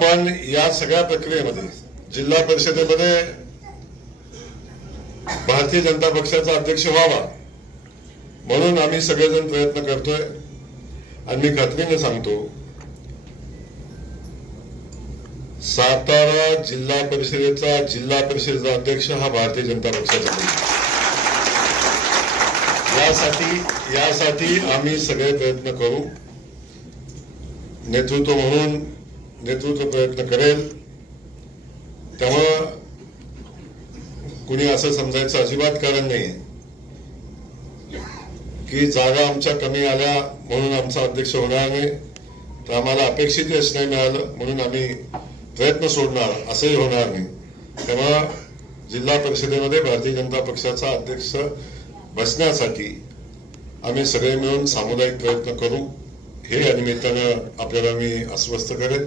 आपण या सगळ्या प्रक्रियेमध्ये जिल्हा परिषदेमध्ये भारतीय जनता पक्षाचा अध्यक्ष व्हावा म्हणून आम्ही सगळेजण प्रयत्न करतोय। आणि मी खात्रीने सांगतो, सातारा जिल्हा परिषदेचा अध्यक्ष हा भारतीय जनता पक्षाचा यासाठी आम्ही सगळे प्रयत्न करू। नेतृत्व म्हणून नेतृत्व प्रयत्न करेल। त्यामुळं कुणी असं समजायचं अजिबात कारण नाही की जागा आमच्या कमी आल्या म्हणून आमचा अध्यक्ष होणार नाही, तर आम्हाला अपेक्षित यश नाही मिळालं म्हणून आम्ही प्रयत्न सोडणार, असंही होणार नाही। त्यामुळं जिल्हा परिषदेमध्ये भारतीय जनता पक्षाचा अध्यक्ष बसण्यासाठी आम्ही सगळे मिळून सामुदायिक प्रयत्न करू, हे या निमित्तानं आपल्याला मी आश्वस्त करेन।